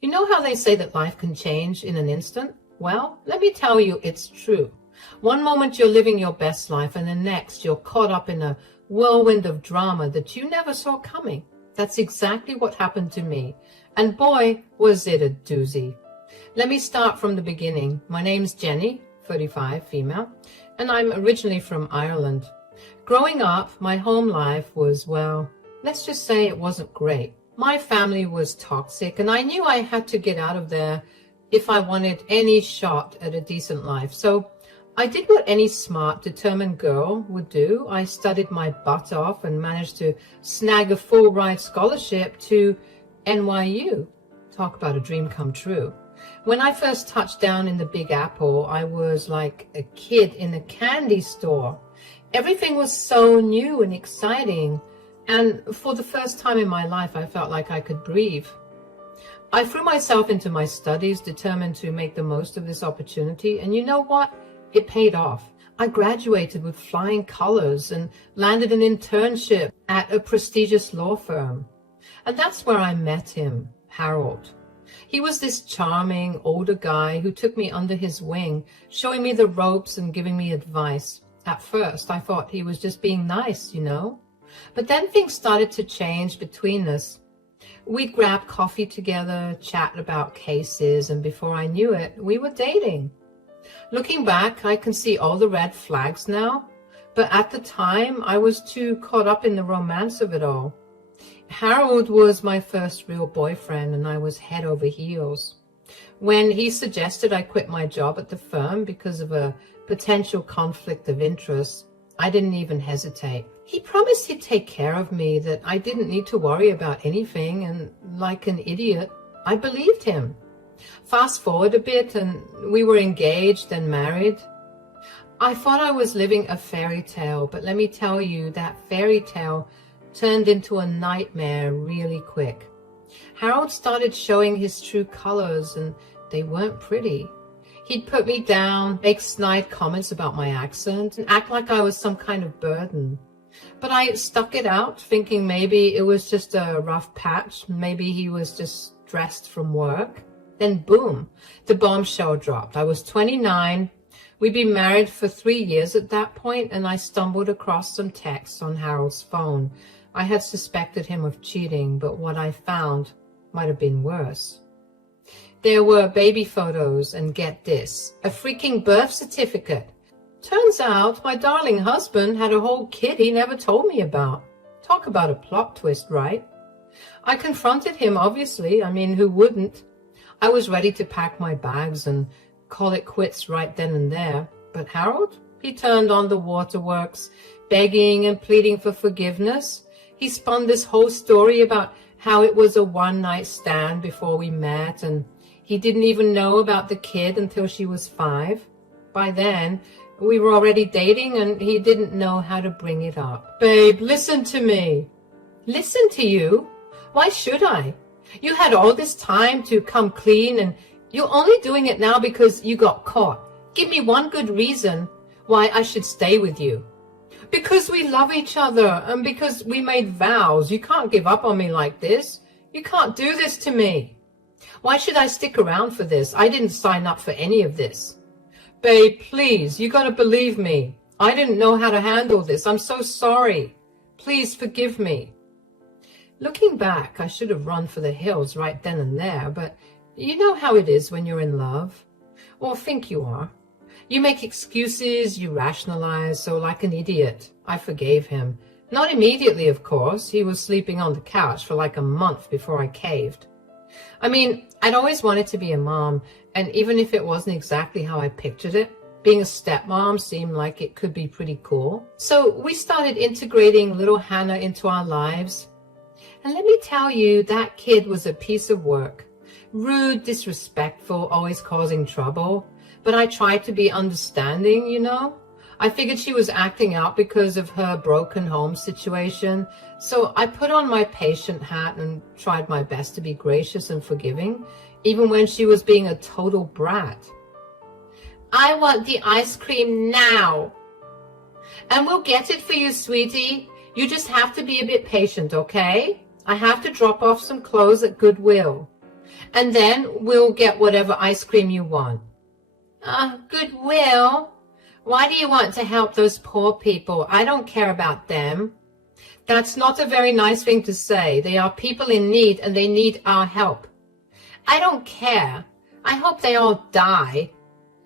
You know how they say that life can change in an instant? Well, let me tell you, it's true. One moment you're living your best life, and the next you're caught up in a whirlwind of drama that you never saw coming. That's exactly what happened to me. And boy, was it a doozy. Let me start from the beginning. My name's Jenny, 35, female, and I'm originally from Ireland. Growing up, my home life was, well, let's just say it wasn't great. My family was toxic, and I knew I had to get out of there if I wanted any shot at a decent life. So I did what any smart, determined girl would do. I studied my butt off and managed to snag a full-ride scholarship to NYU. Talk about a dream come true. When I first touched down in the Big Apple, I was like a kid in a candy store. Everything was so new and exciting. And for the first time in my life, I felt like I could breathe. I threw myself into my studies, determined to make the most of this opportunity. And you know what? It paid off. I graduated with flying colors and landed an internship at a prestigious law firm. And that's where I met him, Harold. He was this charming, older guy who took me under his wing, showing me the ropes and giving me advice. At first, I thought he was just being nice, you know. But then things started to change between us. We'd grab coffee together, chat about cases, and before I knew it, we were dating. Looking back, I can see all the red flags now, but at the time, I was too caught up in the romance of it all. Harold was my first real boyfriend, and I was head over heels. When he suggested I quit my job at the firm because of a potential conflict of interest, I didn't even hesitate. He promised he'd take care of me, that I didn't need to worry about anything, and like an idiot, I believed him. Fast forward a bit, and we were engaged and married. I thought I was living a fairy tale, but let me tell you, that fairy tale turned into a nightmare really quick. Harold started showing his true colors, and they weren't pretty. He'd put me down, make snide comments about my accent, and act like I was some kind of burden. But I stuck it out, thinking maybe it was just a rough patch, maybe he was just stressed from work. Then boom, the bombshell dropped. I was 29. We'd been married for 3 years at that point, and I stumbled across some texts on Harold's phone. I had suspected him of cheating, but what I found might have been worse. There were baby photos, and get this, a freaking birth certificate. Turns out my darling husband had a whole kid he never told me about. Talk about a plot twist, right? I confronted him, obviously. I mean, who wouldn't? I was ready to pack my bags and call it quits right then and there. But Harold, he turned on the waterworks, begging and pleading for forgiveness. He spun this whole story about how it was a one-night stand before we met, and he didn't even know about the kid until she was 5. By then, we were already dating, and he didn't know how to bring it up. Babe, listen to me. Listen to you? Why should I? You had all this time to come clean, and you're only doing it now because you got caught. Give me one good reason why I should stay with you. Because we love each other, and because we made vows. You can't give up on me like this. You can't do this to me. Why should I stick around for this? I didn't sign up for any of this. Babe, please, you gotta believe me. I didn't know how to handle this. I'm so sorry. Please forgive me. Looking back, I should have run for the hills right then and there, but you know how it is when you're in love, or think you are. You make excuses, you rationalize, so like an idiot, I forgave him. Not immediately, of course. He was sleeping on the couch for like a month before I caved. I mean, I'd always wanted to be a mom, and even if it wasn't exactly how I pictured it, being a stepmom seemed like it could be pretty cool. So we started integrating little Hannah into our lives. And let me tell you, that kid was a piece of work. Rude, disrespectful, always causing trouble. But I tried to be understanding, you know. I figured she was acting out because of her broken home situation. So I put on my patient hat and tried my best to be gracious and forgiving, even when she was being a total brat. I want the ice cream now. And we'll get it for you, sweetie. You just have to be a bit patient, okay? I have to drop off some clothes at Goodwill. and then we'll get whatever ice cream you want. Goodwill? Why do you want to help those poor people? I don't care about them. That's not a very nice thing to say. They are people in need and they need our help. I don't care. I hope they all die.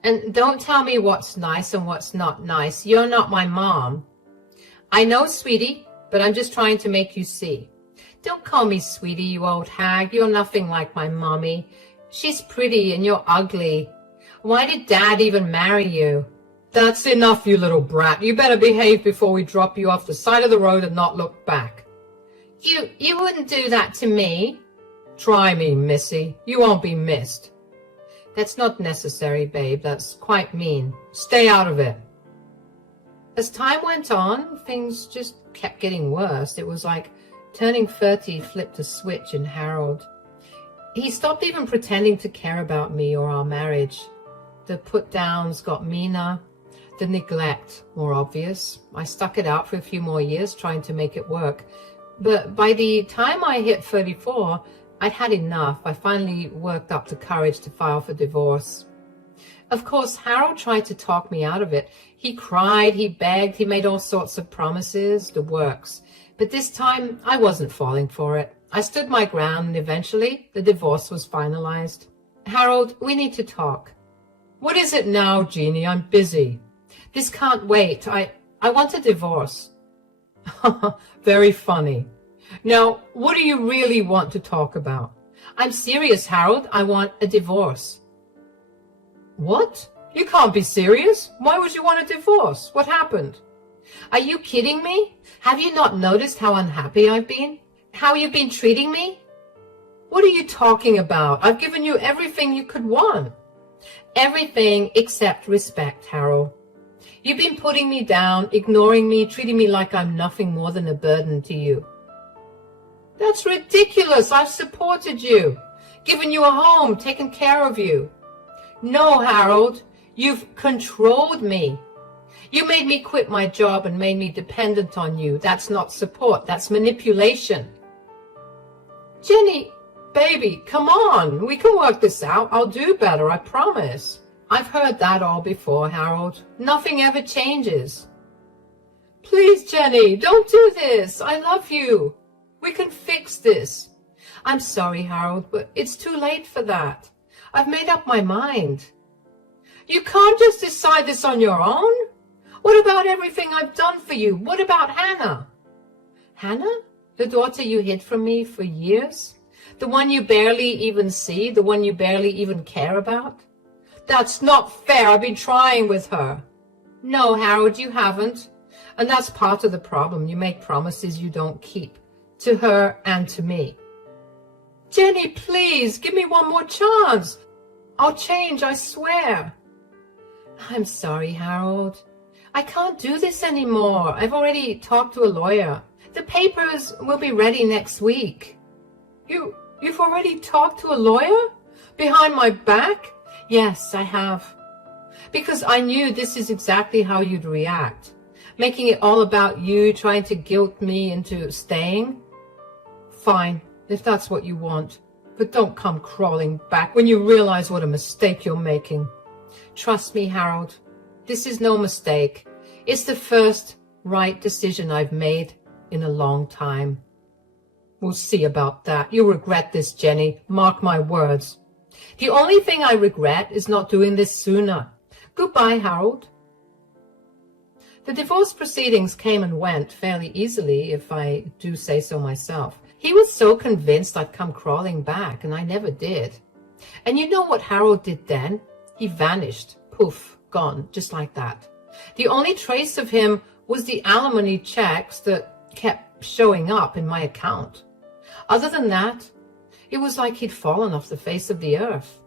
And don't tell me what's nice and what's not nice. You're not my mom. I know, sweetie, but I'm just trying to make you see. Don't call me sweetie, you old hag. You're nothing like my mommy. She's pretty and you're ugly. Why did Dad even marry you? That's enough, you little brat. You better behave before we drop you off the side of the road and not look back. You wouldn't do that to me. Try me, missy. You won't be missed. That's not necessary, babe. That's quite mean. Stay out of it. As time went on, things just kept getting worse. It was like turning 30 flipped a switch in Harold. He stopped even pretending to care about me or our marriage. The put-downs got meaner, the neglect more obvious. I stuck it out for a few more years trying to make it work. But by the time I hit 34, I'd had enough. I finally worked up the courage to file for divorce. Of course, Harold tried to talk me out of it. He cried, he begged, he made all sorts of promises, the works. But this time, I wasn't falling for it. I stood my ground and eventually the divorce was finalized. Harold, we need to talk. What is it now, Jeannie? I'm busy. This can't wait. I want a divorce. Very funny. Now, what do you really want to talk about? I'm serious, Harold. I want a divorce. What? You can't be serious. Why would you want a divorce? What happened? Are you kidding me? Have you not noticed how unhappy I've been? How you've been treating me? What are you talking about? I've given you everything you could want. Everything except respect, Harold. You've been putting me down, ignoring me, treating me like I'm nothing more than a burden to you. That's ridiculous. I've supported you, given you a home, taken care of you. No, Harold, you've controlled me. You made me quit my job and made me dependent on you. That's not support. That's manipulation. Jenny, baby, come on. We can work this out. I'll do better, I promise. I've heard that all before, Harold. Nothing ever changes. Please, Jenny, don't do this. I love you. We can fix this. I'm sorry, Harold, but it's too late for that. I've made up my mind. You can't just decide this on your own. What about everything I've done for you? What about Hannah? Hannah? The daughter you hid from me for years? The one you barely even see? The one you barely even care about? That's not fair. I've been trying with her. No, Harold, you haven't. And that's part of the problem. You make promises you don't keep. To her and to me. Jenny, please, give me one more chance. I'll change, I swear. I'm sorry, Harold. I can't do this anymore. I've already talked to a lawyer. The papers will be ready next week. You've already talked to a lawyer? Behind my back? Yes, I have. Because I knew this is exactly how you'd react. Making it all about you, trying to guilt me into staying. Fine, if that's what you want. But don't come crawling back when you realize what a mistake you're making. Trust me, Harold. This is no mistake. It's the first right decision I've made in a long time. We'll see about that. You'll regret this, Jenny. Mark my words. The only thing I regret is not doing this sooner. Goodbye, Harold. The divorce proceedings came and went fairly easily, if I do say so myself. He was so convinced I'd come crawling back, and I never did. And you know what Harold did then? He vanished. Poof, gone, just like that. The only trace of him was the alimony checks that kept showing up in my account. Other than that, it was like he'd fallen off the face of the earth.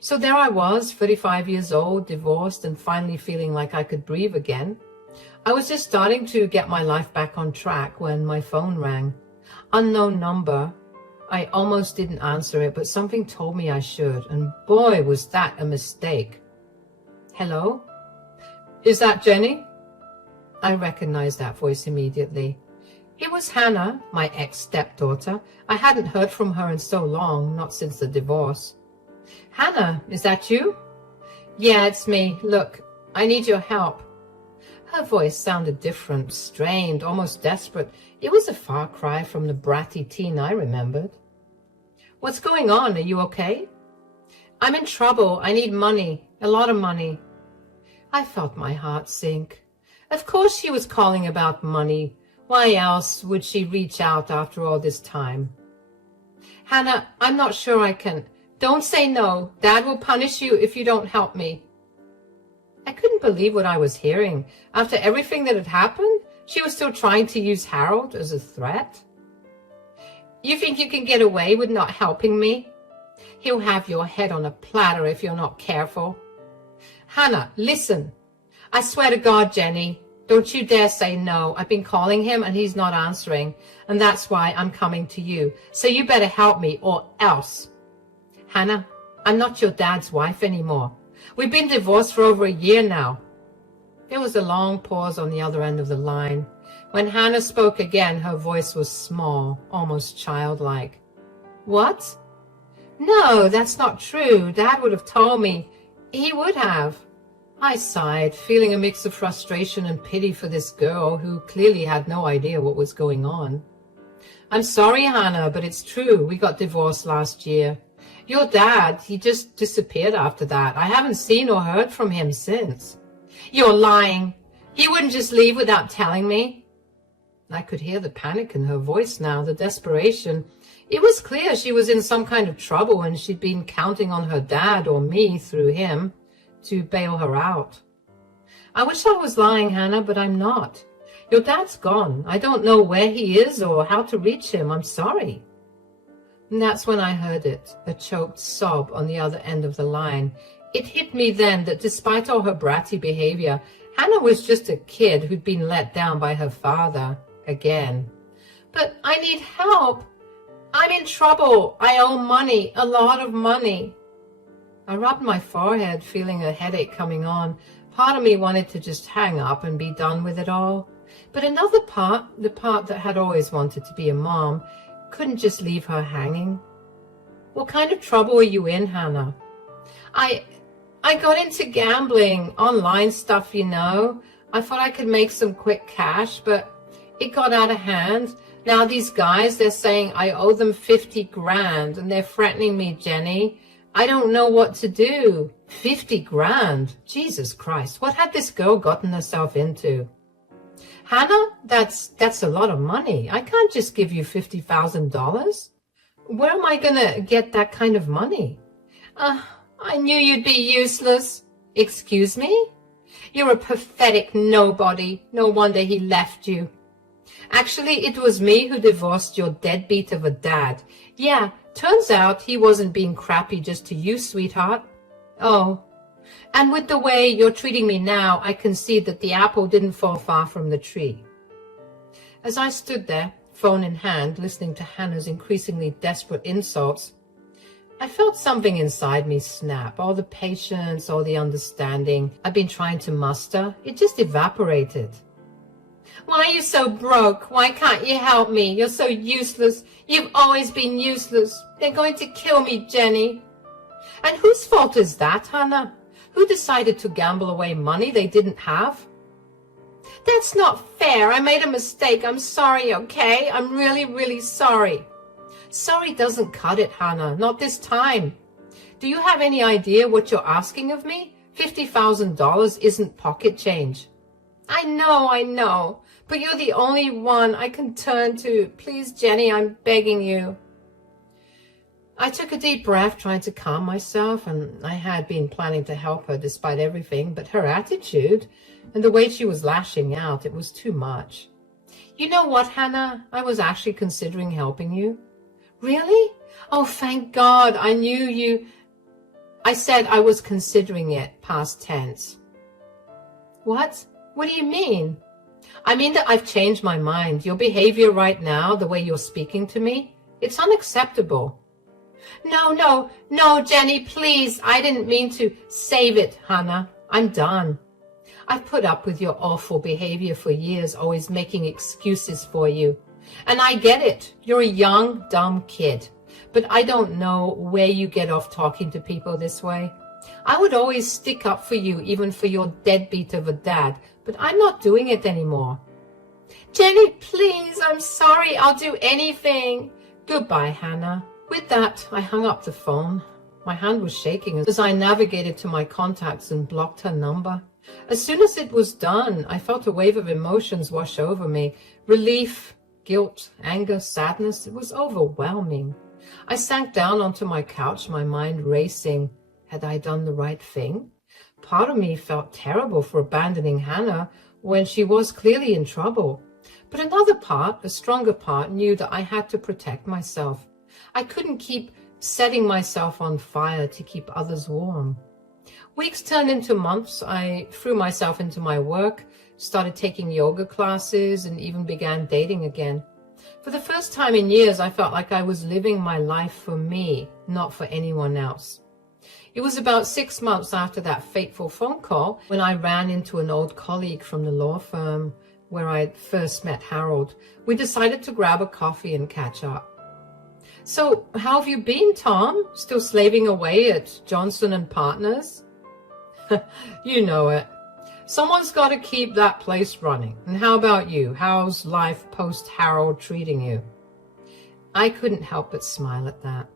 So there I was, 35 years old, divorced, and finally feeling like I could breathe again. I was just starting to get my life back on track when my phone rang. Unknown number. I almost didn't answer it, but something told me I should, and boy, was that a mistake. Hello? Is that Jenny? I recognized that voice immediately. It was Hannah, my ex-stepdaughter. I hadn't heard from her in so long, not since the divorce. Hannah, is that you? Yeah, it's me. Look, I need your help. Her voice sounded different, strained, almost desperate. It was a far cry from the bratty teen I remembered. What's going on? Are you okay? I'm in trouble. I need money. A lot of money. I felt my heart sink. Of course she was calling about money. Why else would she reach out after all this time? Hannah, I'm not sure I can. Don't say no. Dad will punish you if you don't help me. I couldn't believe what I was hearing. After everything that had happened, she was still trying to use Harold as a threat. You think you can get away with not helping me? He'll have your head on a platter if you're not careful. Hannah, listen. I swear to God, Jenny, don't you dare say no. I've been calling him and he's not answering, and that's why I'm coming to you. So you better help me or else. Hannah, I'm not your dad's wife anymore. We've been divorced for over a year now. There was a long pause on the other end of the line. When Hannah spoke again, her voice was small, almost childlike. What? No, that's not true. Dad would have told me. He would have. I sighed, feeling a mix of frustration and pity for this girl who clearly had no idea what was going on. I'm sorry, Hannah, but it's true. We got divorced last year. Your dad, he just disappeared after that. I haven't seen or heard from him since. You're lying. He wouldn't just leave without telling me. I could hear the panic in her voice now, the desperation. It was clear she was in some kind of trouble and she'd been counting on her dad or me through him to bail her out. I wish I was lying, Hannah, but I'm not. Your dad's gone. I don't know where he is or how to reach him. I'm sorry. And that's when I heard it, a choked sob on the other end of the line. It hit me then that despite all her bratty behavior, Hannah was just a kid who'd been let down by her father again. But I need help. I'm in trouble. I owe money, a lot of money. I rubbed my forehead, feeling a headache coming on. Part of me wanted to just hang up and be done with it all. But another part, the part that had always wanted to be a mom, couldn't just leave her hanging. What kind of trouble are you in, Hannah? I got into gambling, online stuff, you know. I thought I could make some quick cash, but it got out of hand. Now these guys, they're saying I owe them 50 grand and they're threatening me, Jenny. I don't know what to do. 50 grand. Jesus Christ. What had this girl gotten herself into? Hannah, that's a lot of money. I can't just give you $50,000. Where am I going to get that kind of money? I knew you'd be useless. Excuse me? You're a pathetic nobody. No wonder he left you. Actually, it was me who divorced your deadbeat of a dad. Yeah, turns out he wasn't being crappy just to you, sweetheart. Oh, and with the way you're treating me now, I can see that the apple didn't fall far from the tree. As I stood there, phone in hand, listening to Hannah's increasingly desperate insults, I felt something inside me snap. All the patience, all the understanding I'd been trying to muster, it just evaporated. Why are you so broke? Why can't you help me? You're so useless. You've always been useless. They're going to kill me, Jenny. And whose fault is that, Hannah? Who decided to gamble away money they didn't have? That's not fair. I made a mistake. I'm sorry, okay? I'm really, really sorry. Sorry doesn't cut it, Hannah. Not this time. Do you have any idea what you're asking of me? $50,000 isn't pocket change. I know. But you're the only one I can turn to. Please, Jenny, I'm begging you. I took a deep breath, trying to calm myself, and I had been planning to help her despite everything, but her attitude and the way she was lashing out, it was too much. You know what, Hannah? I was actually considering helping you. Really? Oh, thank God. I knew you. I said I was considering it, past tense. What? What do you mean? I mean that I've changed my mind. Your behavior right now, the way you're speaking to me, it's unacceptable. No, Jenny, please. I didn't mean to. Save it, Hannah. I'm done. I've put up with your awful behavior for years, always making excuses for you. And I get it. You're a young, dumb kid. But I don't know where you get off talking to people this way. I would always stick up for you, even for your deadbeat of a dad, but I'm not doing it anymore. Jenny, please, I'm sorry. I'll do anything. Goodbye, Hannah. With that, I hung up the phone. My hand was shaking as I navigated to my contacts and blocked her number. As soon as it was done, I felt a wave of emotions wash over me. Relief, guilt, anger, sadness. It was overwhelming. I sank down onto my couch, my mind racing. Had I done the right thing? Part of me felt terrible for abandoning Hannah when she was clearly in trouble. But another part, a stronger part, knew that I had to protect myself. I couldn't keep setting myself on fire to keep others warm. Weeks turned into months. I threw myself into my work, started taking yoga classes, and even began dating again. For the first time in years, I felt like I was living my life for me, not for anyone else. It was about 6 months after that fateful phone call when I ran into an old colleague from the law firm where I first met Harold. We decided to grab a coffee and catch up. So, how have you been, Tom? Still slaving away at Johnson & Partners? You know it. Someone's got to keep that place running. And how about you? How's life post-Harold treating you? I couldn't help but smile at that.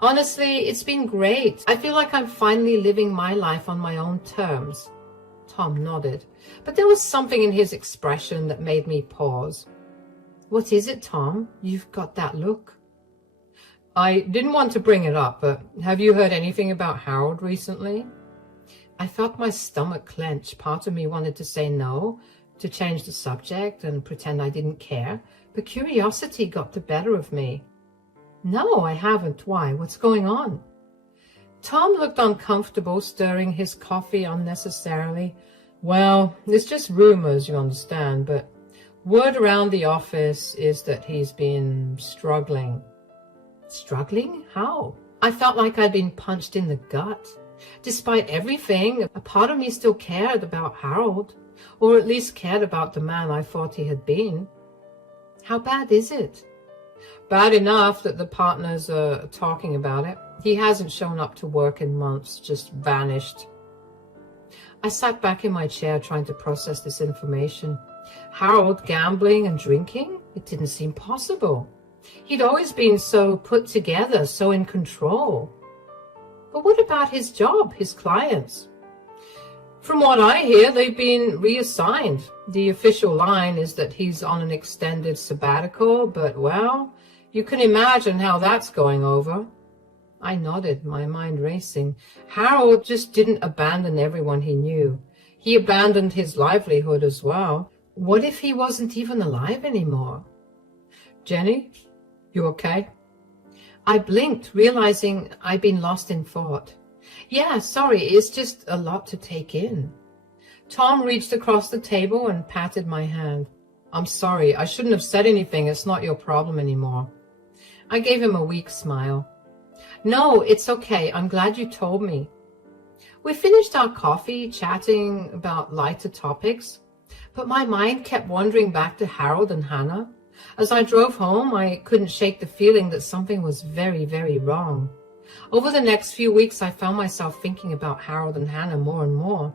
Honestly, it's been great. I feel like I'm finally living my life on my own terms. Tom nodded, but there was something in his expression that made me pause. What is it, Tom? You've got that look. I didn't want to bring it up, but have you heard anything about Harold recently? I felt my stomach clench. Part of me wanted to say no, to change the subject and pretend I didn't care, but curiosity got the better of me. No, I haven't. Why? What's going on? Tom looked uncomfortable, stirring his coffee unnecessarily. Well, it's just rumors, you understand, but word around the office is that he's been struggling. Struggling? How? I felt like I'd been punched in the gut. Despite everything, a part of me still cared about Harold, or at least cared about the man I thought he had been. How bad is it? Bad enough that the partners are talking about it. He hasn't shown up to work in months, just vanished. I sat back in my chair trying to process this information. Harold gambling and drinking? It didn't seem possible. He'd always been so put together, so in control. But what about his job, his clients? From what I hear, they've been reassigned. The official line is that he's on an extended sabbatical, but, well, you can imagine how that's going over. I nodded, my mind racing. Harold just didn't abandon everyone he knew. He abandoned his livelihood as well. What if he wasn't even alive anymore? Jenny, you okay? I blinked, realizing I'd been lost in thought. Yeah, sorry, it's just a lot to take in. Tom reached across the table and patted my hand. I'm sorry, I shouldn't have said anything. It's not your problem anymore. I gave him a weak smile. No, it's okay. I'm glad you told me. We finished our coffee, chatting about lighter topics, but my mind kept wandering back to Harold and Hannah. As I drove home, I couldn't shake the feeling that something was very, very wrong. Over the next few weeks, I found myself thinking about Harold and Hannah more and more.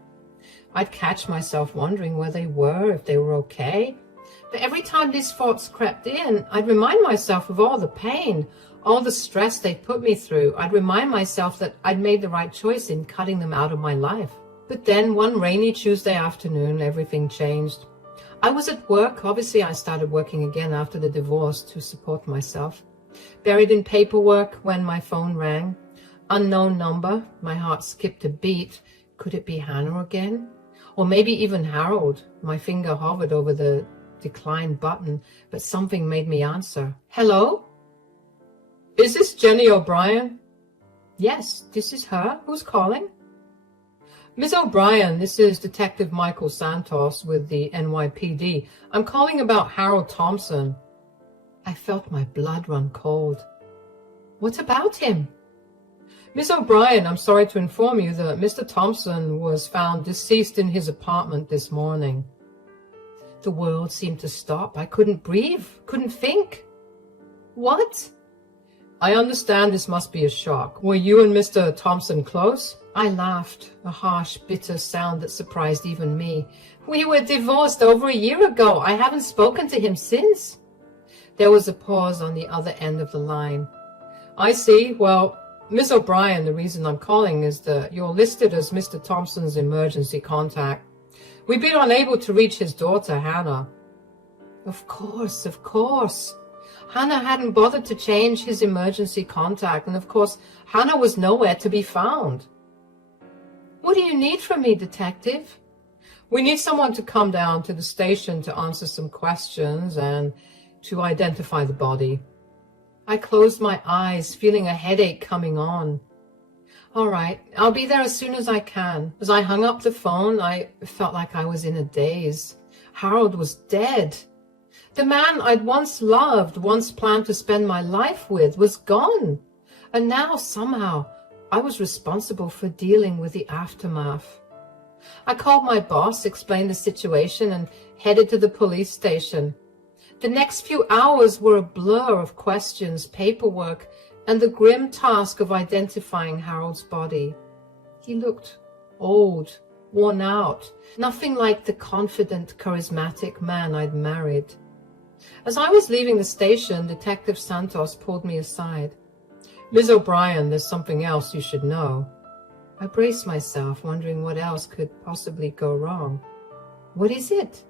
I'd catch myself wondering where they were, if they were okay. But every time these thoughts crept in, I'd remind myself of all the pain, all the stress they put me through. I'd remind myself that I'd made the right choice in cutting them out of my life. But then one rainy Tuesday afternoon, everything changed. I was at work. Obviously, I started working again after the divorce to support myself. Buried in paperwork when my phone rang. Unknown number. My heart skipped a beat. Could it be Hannah again? Or maybe even Harold. My finger hovered over the decline button, but something made me answer. Hello? Is this Jenny O'Brien? Yes, this is her. Who's calling? Miss O'Brien, this is Detective Michael Santos with the NYPD. I'm calling about Harold Thompson. I felt my blood run cold. What about him? Miss O'Brien, I'm sorry to inform you that Mr. Thompson was found deceased in his apartment this morning. The world seemed to stop. I couldn't breathe, couldn't think. What? I understand this must be a shock. Were you and Mr. Thompson close? I laughed, a harsh, bitter sound that surprised even me. We were divorced over a year ago. I haven't spoken to him since. There was a pause on the other end of the line. I see. Well, Miss O'Brien, the reason I'm calling is that you're listed as Mr. Thompson's emergency contact. We've been unable to reach his daughter, Hannah. Of course, of course. Hannah hadn't bothered to change his emergency contact, and of course, Hannah was nowhere to be found. What do you need from me, detective? We need someone to come down to the station to answer some questions and to identify the body. I closed my eyes, feeling a headache coming on. All right, I'll be there as soon as I can. As I hung up the phone, I felt like I was in a daze. Harold was dead. The man I'd once loved, once planned to spend my life with, was gone. And now, somehow, I was responsible for dealing with the aftermath. I called my boss, explained the situation, and headed to the police station. The next few hours were a blur of questions, paperwork, and the grim task of identifying Harold's body. He looked old, worn out, nothing like the confident, charismatic man I'd married. As I was leaving the station, Detective Santos pulled me aside. Miss O'Brien, there's something else you should know. I braced myself, wondering what else could possibly go wrong. What is it?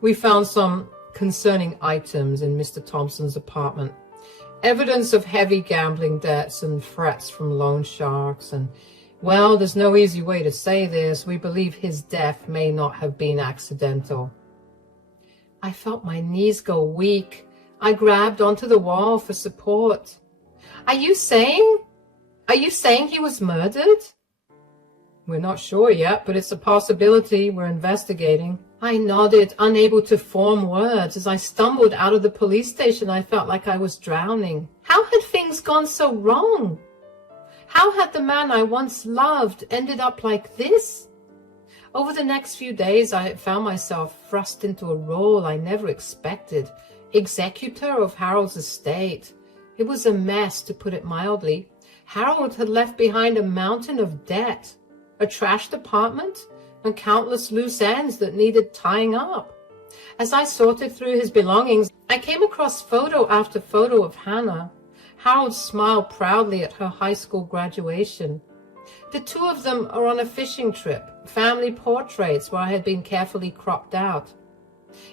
We found some concerning items in Mr. Thompson's apartment. Evidence of heavy gambling debts and threats from loan sharks. And, well, there's no easy way to say this. We believe his death may not have been accidental. I felt my knees go weak. I grabbed onto the wall for support. Are you saying he was murdered? We're not sure yet, but it's a possibility. We're investigating. I nodded, unable to form words. As I stumbled out of the police station, I felt like I was drowning. How had things gone so wrong? How had the man I once loved ended up like this? Over the next few days, I found myself thrust into a role I never expected, executor of Harold's estate. It was a mess, to put it mildly. Harold had left behind a mountain of debt, a trashed apartment, and countless loose ends that needed tying up. As I sorted through his belongings, I came across photo after photo of Hannah. Harold smiled proudly at her high school graduation. The two of them are on a fishing trip, family portraits where I had been carefully cropped out.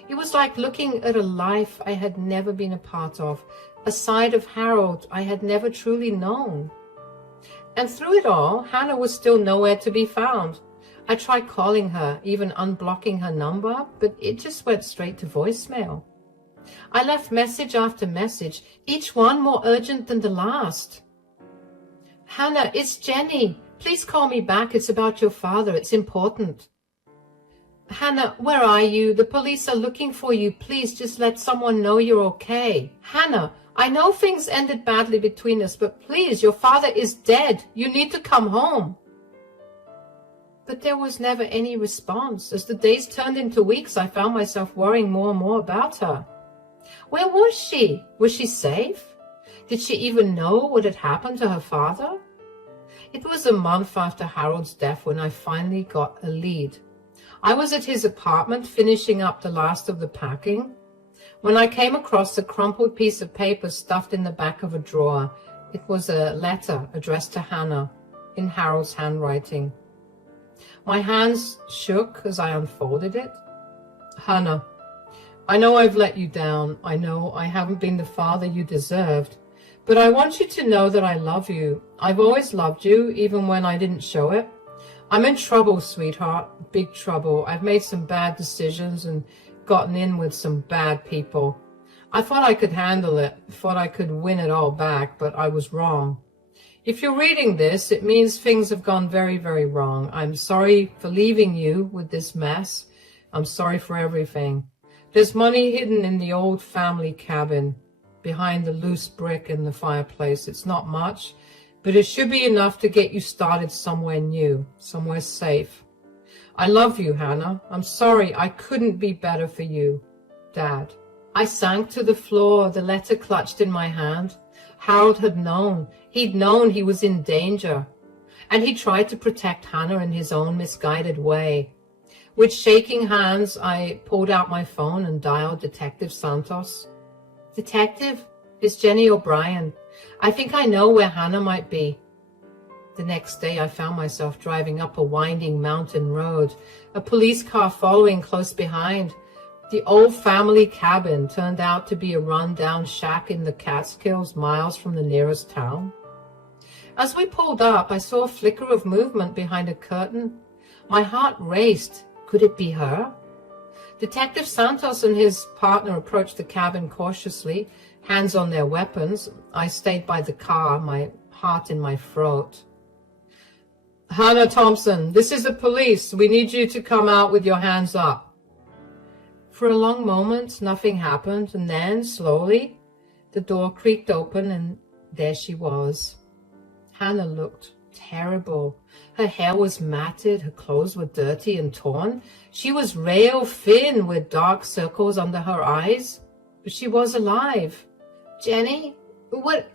It was like looking at a life I had never been a part of, a side of Harold I had never truly known. And through it all, Hannah was still nowhere to be found. I tried calling her, even unblocking her number, but it just went straight to voicemail. I left message after message, each one more urgent than the last. Hannah, it's Jenny. Please call me back. It's about your father. It's important. Hannah, where are you? The police are looking for you. Please just let someone know you're okay. Hannah, I know things ended badly between us, but please, your father is dead. You need to come home. But there was never any response. As the days turned into weeks, I found myself worrying more and more about her. Where was she? Was she safe? Did she even know what had happened to her father? It was a month after Harold's death when I finally got a lead. I was at his apartment finishing up the last of the packing when I came across a crumpled piece of paper stuffed in the back of a drawer. It was a letter addressed to Hannah in Harold's handwriting. My hands shook as I unfolded it. Hannah, I know I've let you down. I know I haven't been the father you deserved, but I want you to know that I love you. I've always loved you, even when I didn't show it. I'm in trouble, sweetheart, big trouble. I've made some bad decisions and gotten in with some bad people. I thought I could handle it, thought I could win it all back, but I was wrong. If you're reading this, it means things have gone very, very wrong. I'm sorry for leaving you with this mess. I'm sorry for everything. There's money hidden in the old family cabin behind the loose brick in the fireplace. It's not much, but it should be enough to get you started somewhere new, somewhere safe. I love you, Hannah. I'm sorry I couldn't be better for you, Dad. I sank to the floor, the letter clutched in my hand. Harold had known. He'd known he was in danger. And he tried to protect Hannah in his own misguided way. With shaking hands, I pulled out my phone and dialed Detective Santos. Detective, it's Jenny O'Brien. I think I know where Hannah might be. The next day, I found myself driving up a winding mountain road, a police car following close behind. The old family cabin turned out to be a run-down shack in the Catskills, miles from the nearest town. As we pulled up, I saw a flicker of movement behind a curtain. My heart raced. Could it be her? Detective Santos and his partner approached the cabin cautiously, hands on their weapons. I stayed by the car, my heart in my throat. Hannah Thompson, this is the police. We need you to come out with your hands up. For a long moment, nothing happened, and then, slowly, the door creaked open, and there she was. Hannah looked terrible. Her hair was matted, her clothes were dirty and torn. She was rail thin with dark circles under her eyes, but she was alive. Jenny, what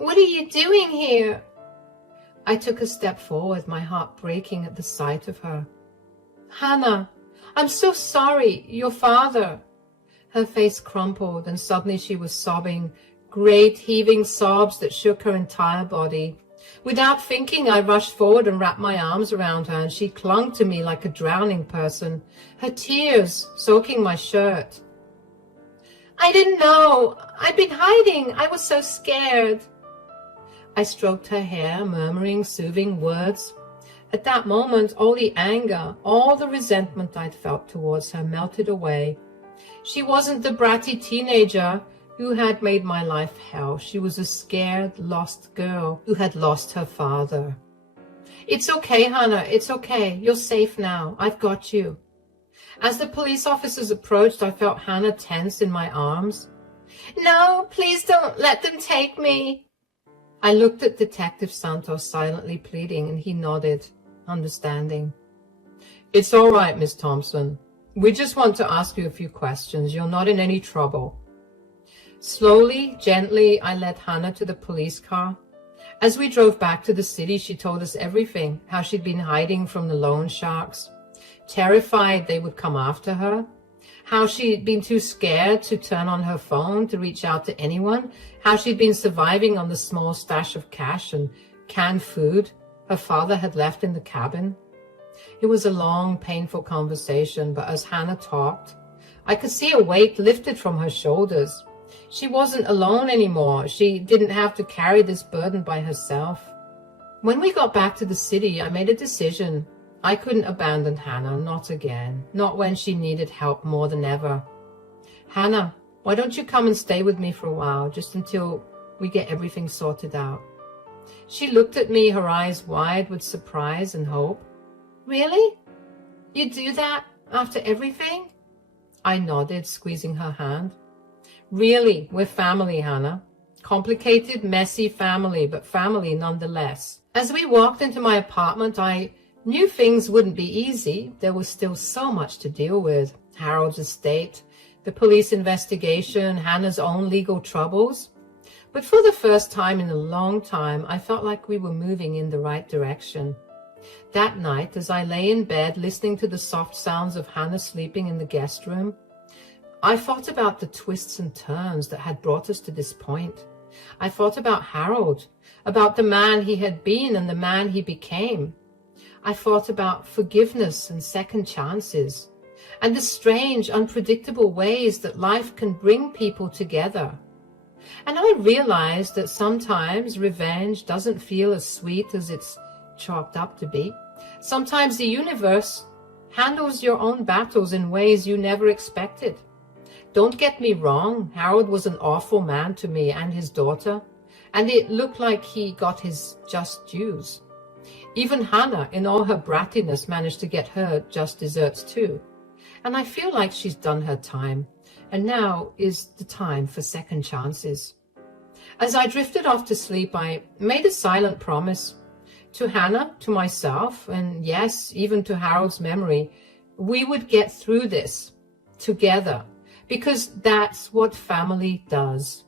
are you doing here? I took a step forward, my heart breaking at the sight of her. Hannah, I'm so sorry, your father. Her face crumpled, and suddenly she was sobbing, great heaving sobs that shook her entire body. Without thinking, I rushed forward and wrapped my arms around her, and she clung to me like a drowning person, her tears soaking my shirt. I didn't know. I'd been hiding. I was so scared. I stroked her hair, murmuring soothing words. At that moment, all the anger, all the resentment I'd felt towards her melted away. She wasn't the bratty teenager who had made my life hell. She was a scared, lost girl who had lost her father. It's okay, Hannah. It's okay. You're safe now. I've got you. As the police officers approached, I felt Hannah tense in my arms. No, please don't let them take me. I looked at Detective Santos silently pleading, and he nodded, understanding. It's all right, Miss Thompson. We just want to ask you a few questions. You're not in any trouble. Slowly, gently, I led Hannah to the police car. As we drove back to the city, she told us everything, how she'd been hiding from the loan sharks, terrified they would come after her, how she'd been too scared to turn on her phone to reach out to anyone, how she'd been surviving on the small stash of cash and canned food her father had left in the cabin. It was a long, painful conversation, but as Hannah talked, I could see a weight lifted from her shoulders. She wasn't alone anymore. She didn't have to carry this burden by herself. When we got back to the city, I made a decision. I couldn't abandon Hannah, not again, not when she needed help more than ever. Hannah, why don't you come and stay with me for a while, just until we get everything sorted out? She looked at me, her eyes wide with surprise and hope. Really? You'd do that after everything? I nodded, squeezing her hand. Really, we're family, Hannah. Complicated, messy family, but family nonetheless. As we walked into my apartment, I knew things wouldn't be easy. There was still so much to deal with. Harold's estate, the police investigation, Hannah's own legal troubles. But for the first time in a long time, I felt like we were moving in the right direction. That night, as I lay in bed listening to the soft sounds of Hannah sleeping in the guest room, I thought about the twists and turns that had brought us to this point. I thought about Harold, about the man he had been and the man he became. I thought about forgiveness and second chances, and the strange, unpredictable ways that life can bring people together. And I realized that sometimes revenge doesn't feel as sweet as it's chalked up to be. Sometimes the universe handles your own battles in ways you never expected. Don't get me wrong, Harold was an awful man to me and his daughter, and it looked like he got his just dues. Even Hannah, in all her brattiness, managed to get her just desserts too. And I feel like she's done her time, and now is the time for second chances. As I drifted off to sleep, I made a silent promise to Hannah, to myself, and yes, even to Harold's memory. We would get through this together, because that's what family does.